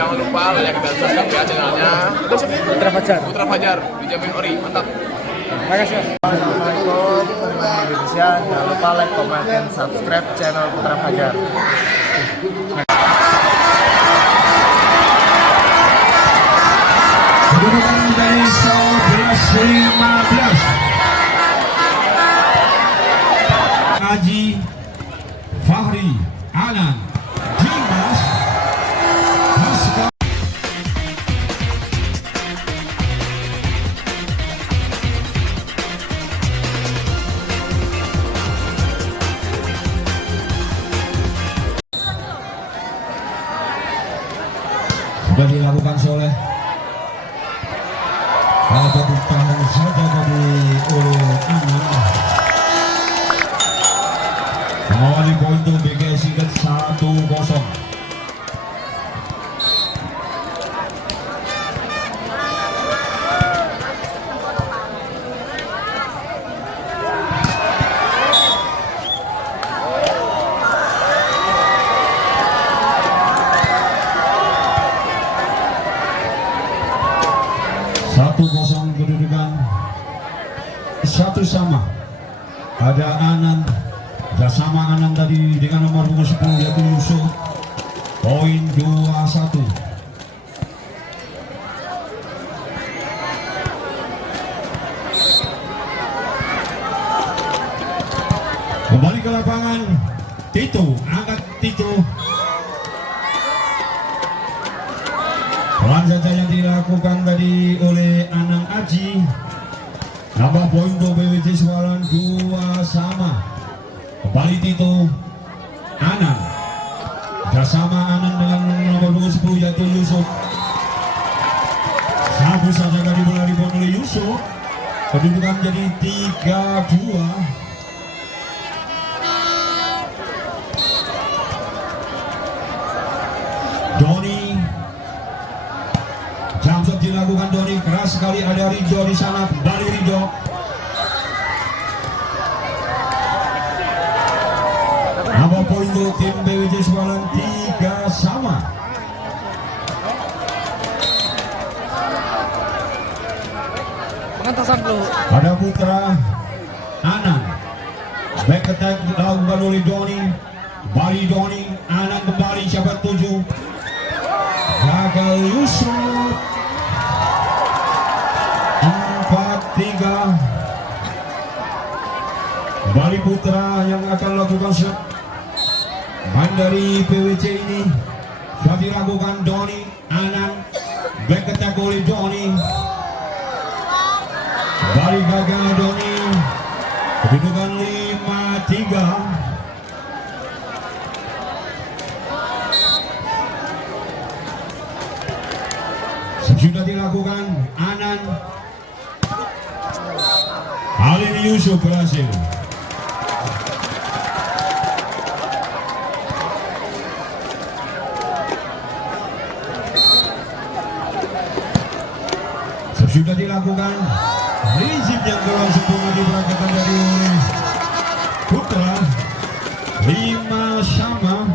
jangan lupa like dan subscribe ya channelnya Putra Fajar. Putra Fajar dijamin ori, mantap. Makasih. Assalamualaikum teman-teman Indonesia. Jangan lupa like, comment, dan subscribe channel Putra Fajar. Kedudukan dari 11-15. Haji Fahri Anan Dimas Haska. Sudah dilakukan oleh tepuk tangan saja dari Anan. Mengawali poin untuk BGS Singkat 1-0. Kedudukan satu sama. Ada Anan, sama Anan tadi dengan nomor punggung 10 yaitu Yusuf. Poin 2-1. Kembali ke lapangan. Tito, angkat Tito. Pelan saja yang dilakukan tadi oleh Anang Aji. Nambah poin untuk BWJ Semarang 2 sama. Kembali Tito, Anang. Bersama Anang dengan nomor 10 yaitu Yusuf. Satu saja tadi bola dibuang oleh Yusuf. Kedudukan jadi 3-2. Doni. Jamshot dilakukan Doni, keras sekali, ada Rijo di sana, kembali Rijo. Nambah poin untuk tim BWJ Semarang 3 sama. Pengentasan dulu. Ada Putra Anan. Back attack dilakukan oleh Doni. Kembali Doni, Anan kembali, siapa 7. Gagal Yusuf. 4-3. Kembali Putra yang akan lakukan shot. Main dari PWC ini sudah dilakukan Doni, Anan. Back attack oleh Doni. Kembali gagal Doni. Kedudukan 5-3. Sudah dilakukan Anan. Kali ini Yusuf berhasil. Sudah dilakukan prinsip yang keluar sempurna diberangkatkan dari Putra. 5 sama.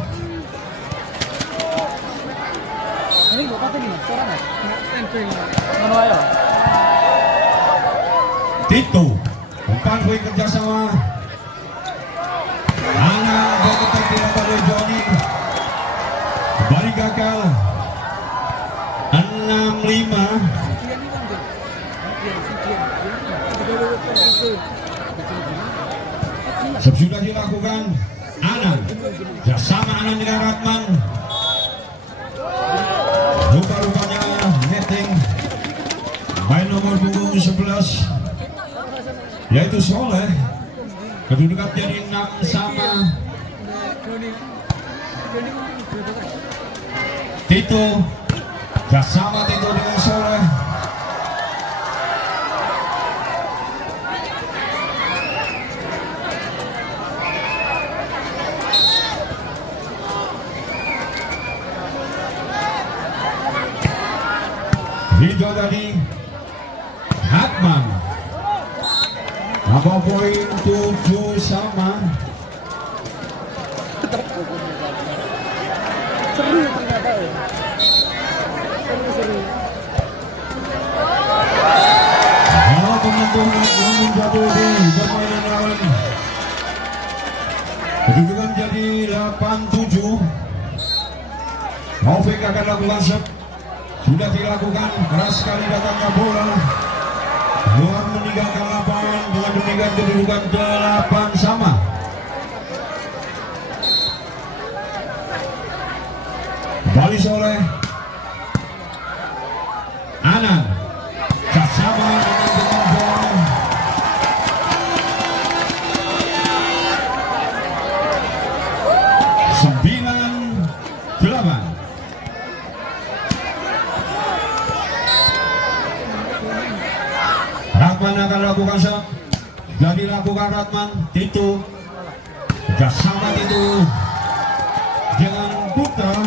Ini gue kata gimana? Sekarang ya? Mana ya? Tito, umpan poin kerjasama. Anak berketak tidak pada Joni. Kembali gagal. 6-5. Sudah dilakukan Anan. Bersama Anan dengan Ratman. Rupa-rupanya netting. Main nomor punggung 11 yaitu Soleh. Kedudukan jadi 6 sama. Tito bersama Tito dengan Soleh. Hijau tadi Hatman. Nambah poin 7 sama. Seru ternyata ya. menyentuh namun jatuh di permainan lawan. Kedudukan jadi 8-7. Taufik akan lakukan set. Sudah dilakukan, keras sekali datangnya bola. Luar meninggalkan lapangan, dengan demikian kedudukan 8 sama. Kembali oleh Anan. Sama Anan dengan bola. Sembilan 8. Ratman akan lakukan shot. Sudah dilakukan Ratman. Tito sama Tito dengan Putra.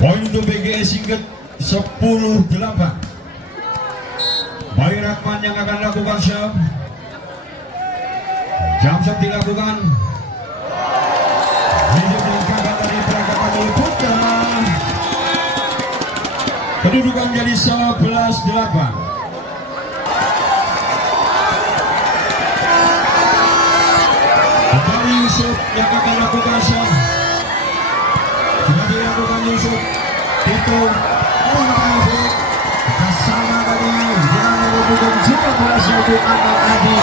Poin untuk BGS singkat 10-8. Bayi Ratman yang akan lakukan shot. Jam shot dilakukan. Hidup dan kakak dari perangkatan oleh Putra. Kedudukan jadi 11-8. Kembali Yusuf yang akan lakukan shot. Sudah dilakukan Yusuf. Itu Taufik. Bersama tadi yang merupakan 14 yaitu Anak Adi.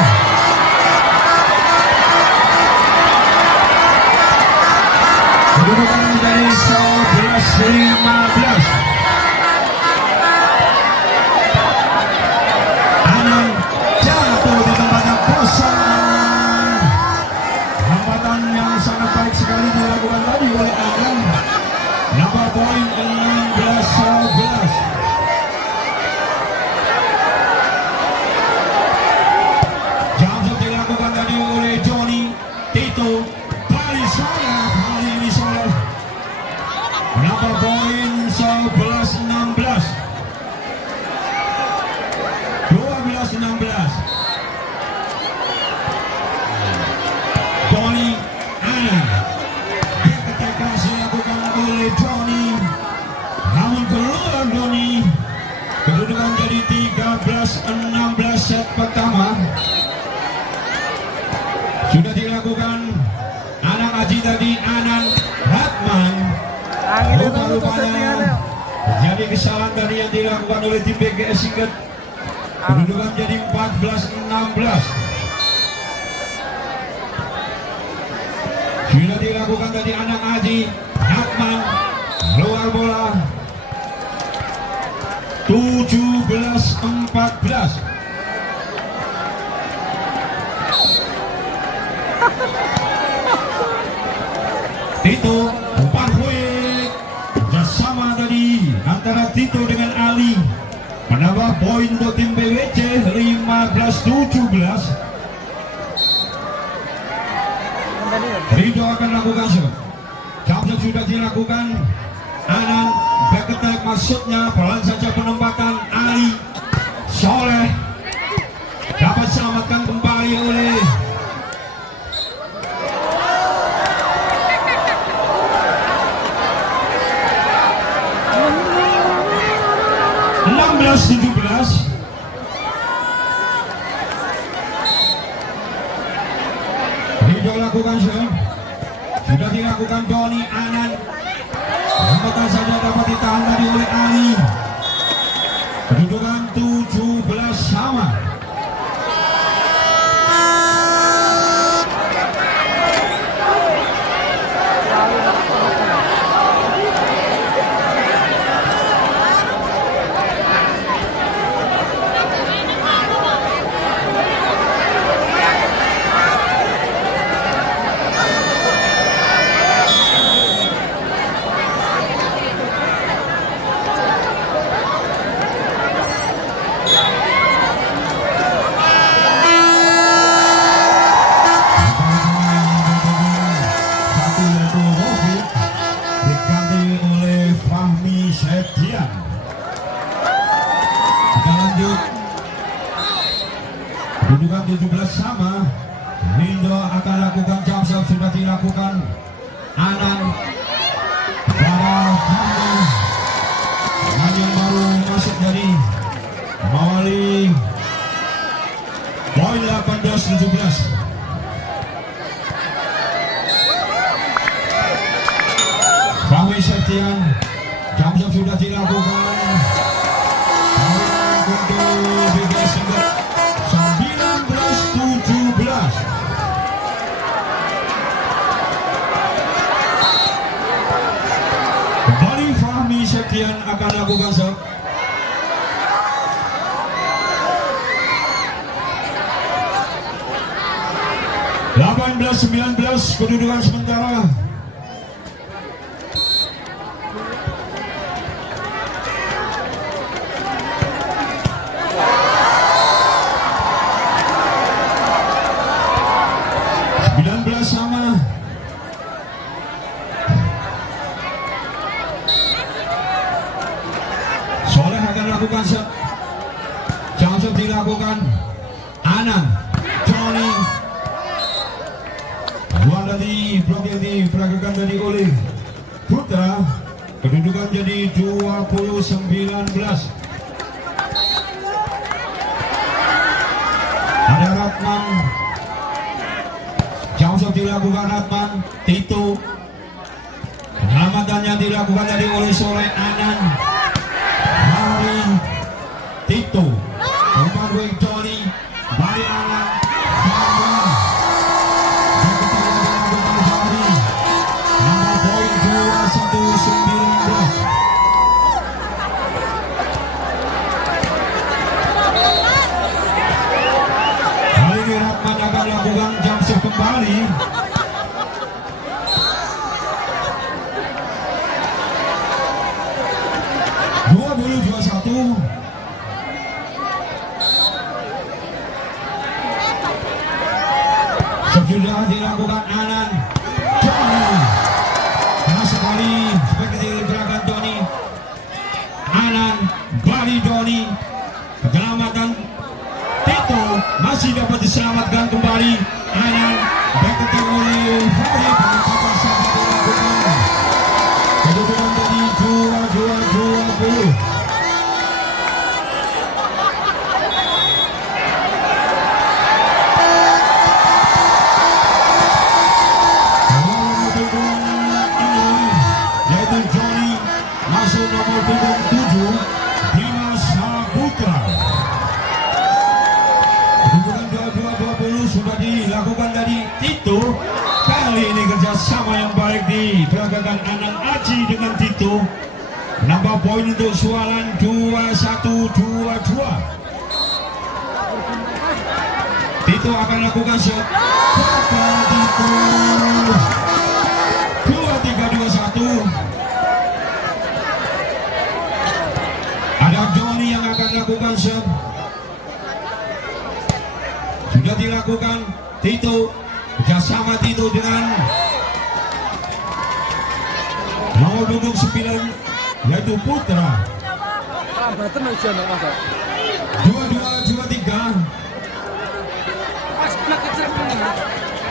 Kedudukan menjadi 11-15. Anang jatuh di tempat yang kosong. Hambatan yang sangat baik sekali dilakukan tadi oleh Anang. Nomor poin 16-11. Jump dilakukan tadi oleh Johnny Tito. Bali Soleh, kali ini Soleh. Nomor poin 11-16. 12-16. Johnny Anang. Ketika dilakukan oleh Johnny, namun keluar Johnny. Kedudukan jadi 13-16 set pertama. Sudah dilakukan Anak Aji tadi, Anan Ratman. Rupa-rupanya jadi kesalahan tadi yang dilakukan oleh tim BGS singkat. Kedudukan jadi 14-16. Sudah dilakukan tadi Anak Aji, Ratman, luar bola. 17-14. Tito, umpan quick. Bersama tadi antara Tito dengan Ali. Menambah poin untuk tim BWC 15-17. Ridho akan lakukan shot. Jump shot sudah dilakukan. Anan back attack, maksudnya pelan saja penempatan Ali. Soleh dapat selamatkan kembali oleh 16-17. Ridho lakukan shot. Sudah dilakukan Doni Anan. Hambatan saja dapat ditahan tadi oleh Ali. Kedudukan 17 sama. Kedudukan 17 sama. Ridho akan lakukan jump shot, sudah dilakukan. Anan pada Fahmi yang baru masuk Fahmi Septian, jam-jam sudah dilakukan. Untuk BGS 19-17. Kembali Fahmi Septian akan lakukan serve. Belas 19 kedudukan sementara. Sama. Soleh akan lakukan serve. Jam dilakukan. Anang, Johnny. Dua dari blok yang diperagakan dari oleh Putra. Kedudukan jadi 20-19. Ada Ratman. Jauh dilakukan Ratman, Tito. Penyelamatannya dilakukan dari oleh Soleh Anan, Hari, Tito. Umpan gue Johnny, Bayi Anan, Hamdan. Hari, nama poin 21-19. Kali ini Ratman akan lakukan jam serve kembali. Sudah dilakukan Anan, Johnny. Keras sekali seperti gerakan Johnny. Anan, Bali Johnny. Penyelamatan Tito masih dapat diselamatkan kembali. Anan berkati oleh Hari. Penempatan sahabat dilakukan. Kedudukan jadi 22-20. Nomor punggung 7 Dimas Saputra. Kedudukan 22-20 sudah dilakukan dari Tito. Kali ini kerjasama yang baik diperagakan Anang Aji dengan Tito. Menambah poin untuk Sualan 21-22. Tito akan lakukan shot. Tito 23-21. Johnny yang akan lakukan serve. Sudah dilakukan Tito. Kerjasama Tito dengan nomor punggung 9 yaitu Putra. 22-23.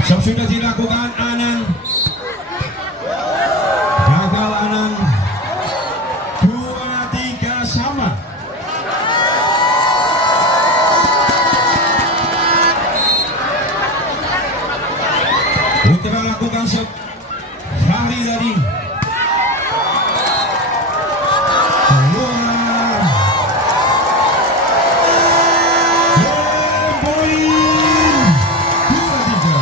Serve sudah dilakukan Anang. Gagal Anang. 2-3 sama. Putra lakukan serve. Fahri tadi keluar. Poin 2-3.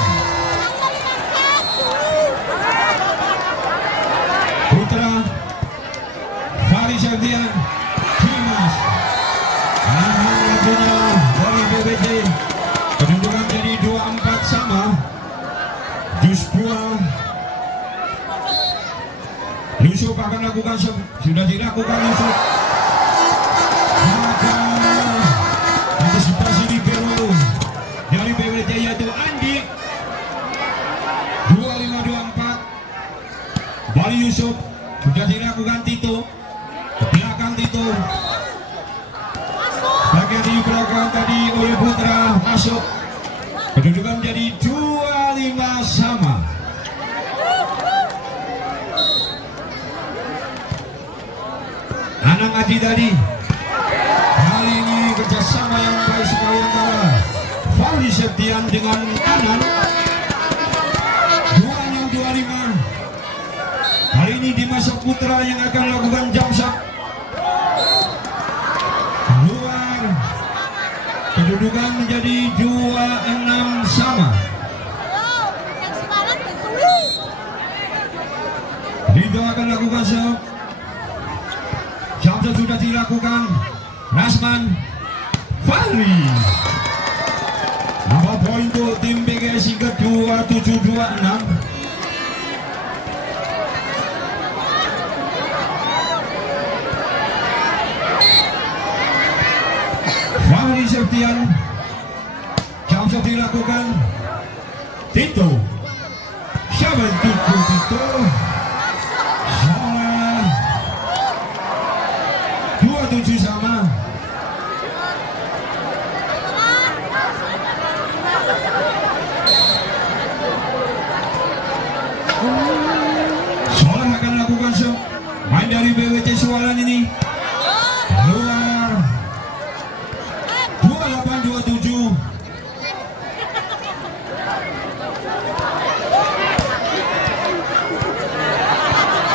Putra, Fahri Septian, Dimas. Namun lagunya dari BBJ. Kedudukan jadi 24 sama. Yusuf akan lakukan sudah dilakukan Yusuf. Maka antisipasi di Peru dari BWT yaitu Andi. 25-24. Bali Yusuf sudah dilakukan Tito. Ke belakang Tito. Bagian di belakang tadi oleh Putra masuk. Kedudukan jadi 25 sama. Anang Aji tadi. Kali ini kerjasama yang baik sekali antara Fahri Septian dengan Anan. 26-25. Kali ini Dimas putra yang akan melakukan jump shot. Keluar. Kedudukan menjadi 26 sama. Ridho akan lakukan shot. Jump shot sudah dilakukan. Rasman Fahri. Nambah poin untuk tim BGS hingga 2726. Fahri Septian. Jump shot dilakukan. Tito. Siapa Tito? Salah. 27 sama. Soleh akan lakukan shot. Main dari BWT Sualan ini. Keluar. 28-27.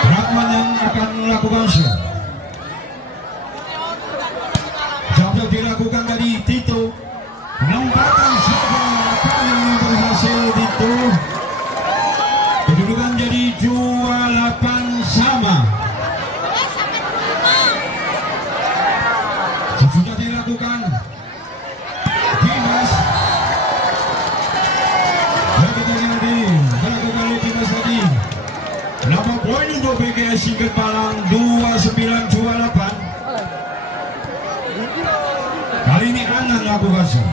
Rahman yang akan melakukan shot. Jump shot dilakukan dari Tito. Penempatan Sofa kali ini berhasil Tito. Kedudukan jadi 28 sama. Sudah dilakukan. Dimas. Dan kita lihat dilakukan oleh Dimas tadi. 8 poin untuk BGS Singkat Malang 2928. Kali ini Anan lakukan shot.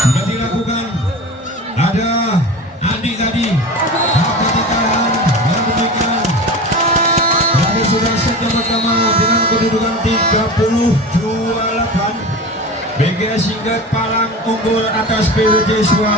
Sudah dilakukan. Ada Andi tadi. Dapat ditahan. Dan demikian. Berhasil sudah set yang pertama dengan kedudukan 30-28. BGS Singkat Malang unggul atas PWJ Suara.